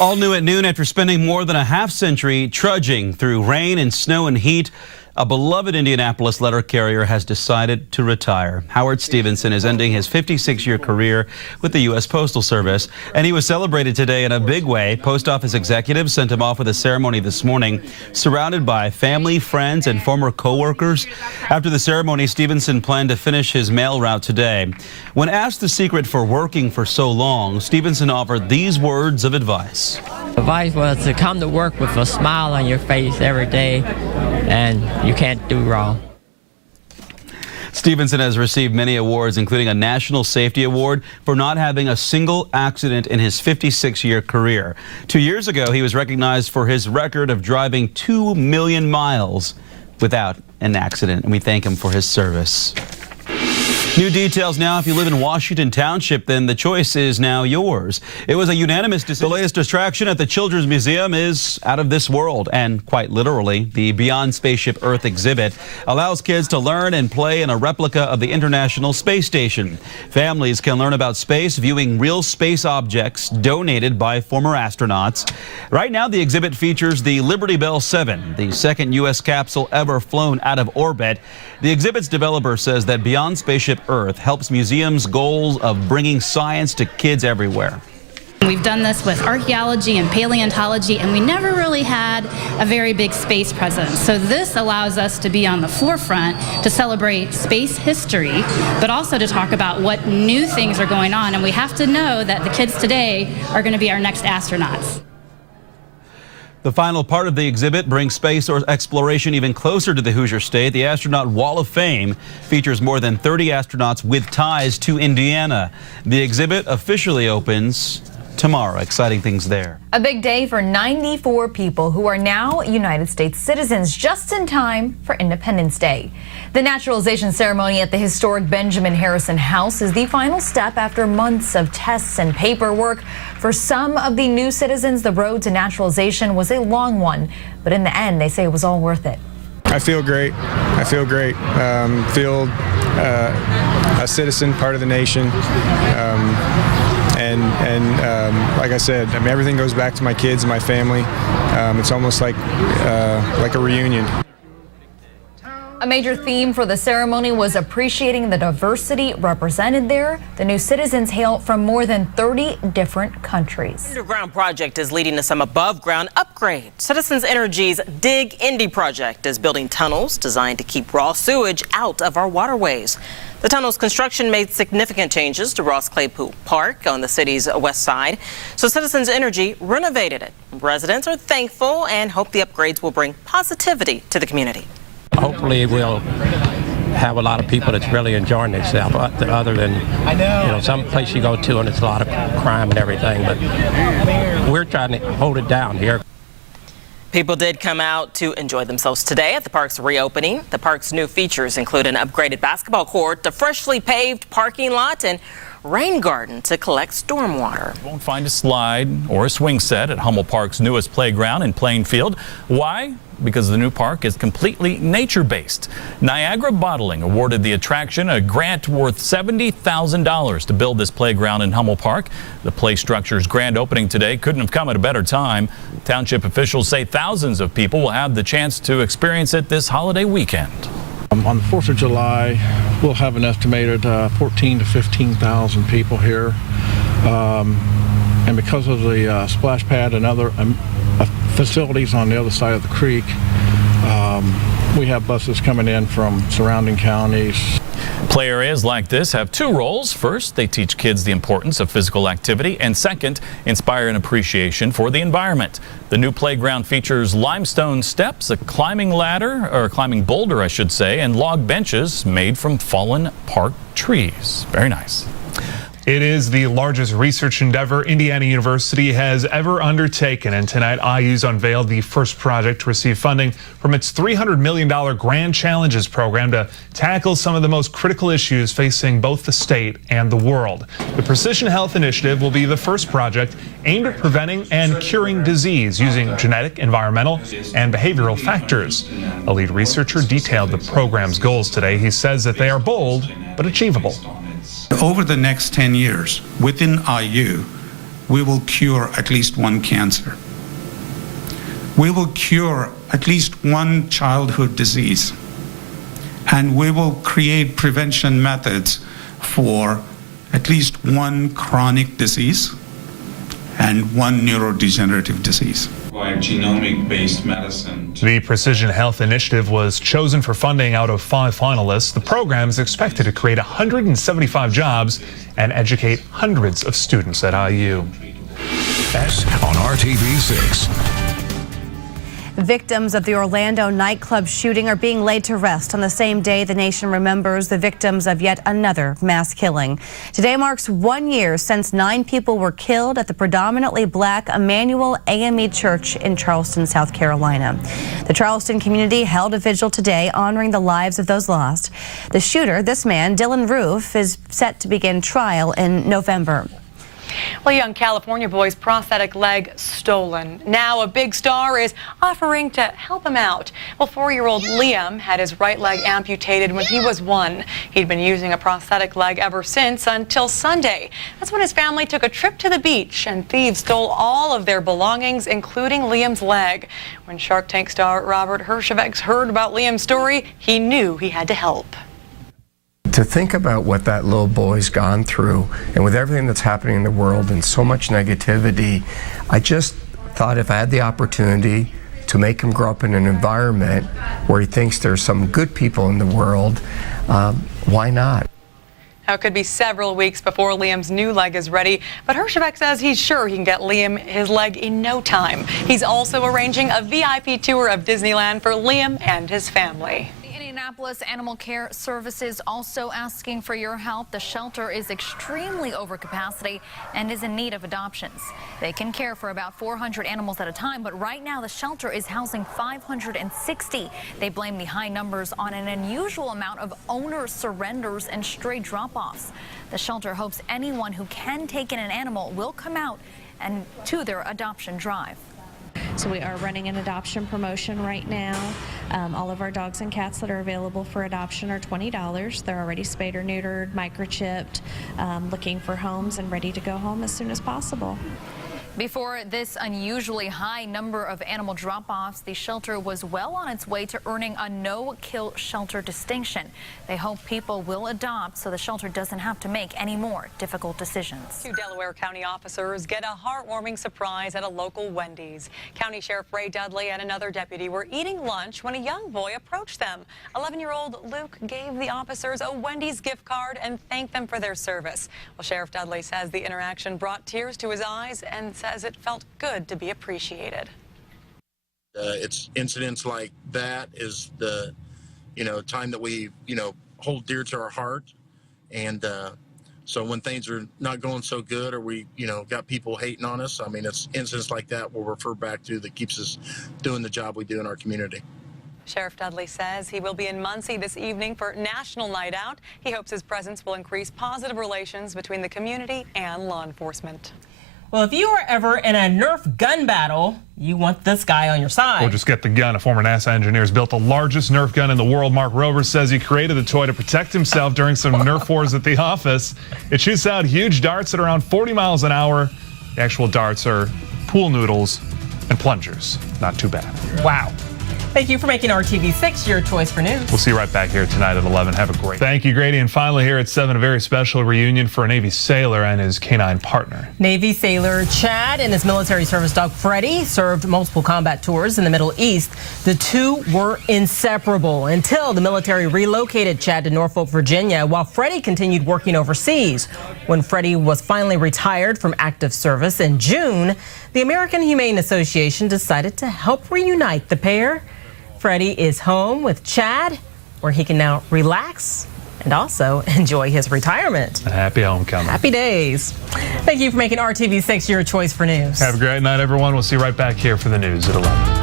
All new at noon. After spending more than a half century trudging through rain and snow and heat, a beloved Indianapolis letter carrier has decided to retire. Howard Stevenson is ending his 56-year career with the U.S. Postal Service, and he was celebrated today in a big way. Post Office executives sent him off with a ceremony this morning, surrounded by family, friends, and former co-workers. After the ceremony, Stevenson planned to finish his mail route today. When asked the secret for working for so long, Stevenson offered these words of advice. Advice was to come to work with a smile on your face every day, and you can't do wrong. Stevenson has received many awards, including a National Safety Award for not having a single accident in his 56-year career. 2 years ago, he was recognized for his record of driving 2 million miles without an accident, and we thank him for his service. New details now. If you live in Washington Township, then the choice is now yours. It was a unanimous decision. The latest attraction at the Children's Museum is out of this world, and quite literally, the Beyond Spaceship Earth exhibit allows kids to learn and play in a replica of the International Space Station. Families can learn about space viewing real space objects donated by former astronauts. Right now, the exhibit features the Liberty Bell 7, the second U.S. capsule ever flown out of orbit. The exhibit's developer says that Beyond Spaceship Earth helps museums' goals of bringing science to kids everywhere. We've done this with archaeology and paleontology, and we never really had a very big space presence. So this allows us to be on the forefront to celebrate space history, but also to talk about what new things are going on. And we have to know that the kids today are going to be our next astronauts. The final part of the exhibit brings space exploration even closer to the Hoosier State. The Astronaut Wall of Fame features more than 30 astronauts with ties to Indiana. The exhibit officially opens tomorrow. Exciting things there. A big day for 94 people who are now United States citizens, just in time for Independence Day. The naturalization ceremony at the historic Benjamin Harrison House is the final step after months of tests and paperwork. For some of the new citizens, the road to naturalization was a long one, but in the end, they say it was all worth it. I feel great. I feel great. Feel a citizen, part of the nation. Like I said, I mean, everything goes back to my kids and my family. It's almost like a reunion. A major theme for the ceremony was appreciating the diversity represented there. The new citizens hail from more than 30 different countries. The underground project is leading to some above-ground upgrades. Citizens Energy's Dig Indy project is building tunnels designed to keep raw sewage out of our waterways. The tunnel's construction made significant changes to Ross Claypool Park on the city's west side, so Citizens Energy renovated it. Residents are thankful and hope the upgrades will bring positivity to the community. Hopefully we'll have a lot of people that's really enjoying themselves, other than, you know, some place you go to and it's a lot of crime and everything, but we're trying to hold it down here. People did come out to enjoy themselves today at the park's reopening. The park's new features include an upgraded basketball court, a freshly paved parking lot, and rain garden to collect stormwater. You won't find a slide or a swing set at Hummel Park's newest playground in Plainfield. Why? Because the new park is completely nature-based. Niagara Bottling awarded the attraction a grant worth $70,000 to build this playground in Hummel Park. The play structure's grand opening today couldn't have come at a better time. Township officials say thousands of people will have the chance to experience it this holiday weekend. On the 4th of July, we'll have an estimated 14,000 to 15,000 people here. And because of the splash pad and other facilities on the other side of the creek, we have buses coming in from surrounding counties. Play areas like this have two roles. First, they teach kids the importance of physical activity, and second, inspire an appreciation for the environment. The new playground features limestone steps, a climbing ladder, or a climbing boulder, I should say, and log benches made from fallen park trees. Very nice. It is the largest research endeavor Indiana University has ever undertaken, and tonight IU's unveiled the first project to receive funding from its $300 million Grand Challenges program to tackle some of the most critical issues facing both the state and the world. The Precision Health Initiative will be the first project aimed at preventing and curing disease using genetic, environmental, and behavioral factors. A lead researcher detailed the program's goals today. He says that they are bold but achievable. Over the next 10 years, within IU, we will cure at least one cancer. We will cure at least one childhood disease. And we will create prevention methods for at least one chronic disease and one neurodegenerative disease. Genomic-based medicine. The Precision Health Initiative was chosen for funding out of 5 finalists. The program is expected to create 175 jobs and educate hundreds of students at IU. On RTV6. Victims of the Orlando nightclub shooting are being laid to rest on the same day the nation remembers the victims of yet another mass killing. Today marks 1 year since 9 people were killed at the predominantly black Emmanuel AME Church in Charleston, South Carolina. The Charleston community held a vigil today honoring the lives of those lost. The shooter, this man, Dylan Roof, is set to begin trial in November. Well, a young California boy's prosthetic leg stolen. Now a big star is offering to help him out. Well, 4-year-old Liam had his right leg amputated when he was 1. He'd been using a prosthetic leg ever since until Sunday. That's when his family took a trip to the beach and thieves stole all of their belongings, including Liam's leg. When Shark Tank star Robert Herjavec heard about Liam's story, he knew he had to help. To think about what that little boy's gone through, and with everything that's happening in the world and so much negativity, I just thought if I had the opportunity to make him grow up in an environment where he thinks there's some good people in the world, why not? Now, it could be several weeks before Liam's new leg is ready, but Herjavec says he's sure he can get Liam his leg in no time. He's also arranging a VIP tour of Disneyland for Liam and his family. Indianapolis Animal Care Services also asking for your help. The shelter is extremely over capacity and is in need of adoptions. They can care for about 400 animals at a time, but right now the shelter is housing 560. They blame the high numbers on an unusual amount of owner surrenders and stray drop-offs. The shelter hopes anyone who can take in an animal will come out and to their adoption drive. So we are running an adoption promotion right now. All of our dogs and cats that are available for adoption are $20. They're already spayed or neutered, microchipped, looking for homes and ready to go home as soon as possible. Before this unusually high number of animal drop-offs, the shelter was well on its way to earning a no-kill shelter distinction. They hope people will adopt so the shelter doesn't have to make any more difficult decisions. 2 Delaware County officers get a heartwarming surprise at a local Wendy's. County Sheriff Ray Dudley and another deputy were eating lunch when a young boy approached them. 11-year-old Luke gave the officers a Wendy's gift card and thanked them for their service. Well, Sheriff Dudley says the interaction brought tears to his eyes and says it felt good to be appreciated. It's incidents like that is the, time that we, hold dear to our heart. And so when things are not going so good or we, got people hating on us, I mean, it's incidents like that we'll refer back to that keeps us doing the job we do in our community. Sheriff Dudley says he will be in Muncie this evening for National Night Out. He hopes his presence will increase positive relations between the community and law enforcement. Well, if you are ever in a Nerf gun battle, you want this guy on your side. Or just get the gun. A former NASA engineer has built the largest Nerf gun in the world. Mark Rover says he created the toy to protect himself during some Nerf wars at the office. It shoots out huge darts at around 40 miles an hour. The actual darts are pool noodles and plungers. Not too bad. Wow. Thank you for making RTV6 your choice for news. We'll see you right back here tonight at 11. Have a great. Thank you, Grady. And finally here at 7, a very special reunion for a Navy sailor and his canine partner. Navy sailor Chad and his military service dog Freddie served multiple combat tours in the Middle East. The two were inseparable until the military relocated Chad to Norfolk, Virginia, while Freddie continued working overseas. When Freddie was finally retired from active service in June, the American Humane Association decided to help reunite the pair. Freddie is home with Chad, where he can now relax and also enjoy his retirement. A happy homecoming. Happy days. Thank you for making RTV6 your choice for news. Have a great night, everyone. We'll see you right back here for the news at 11.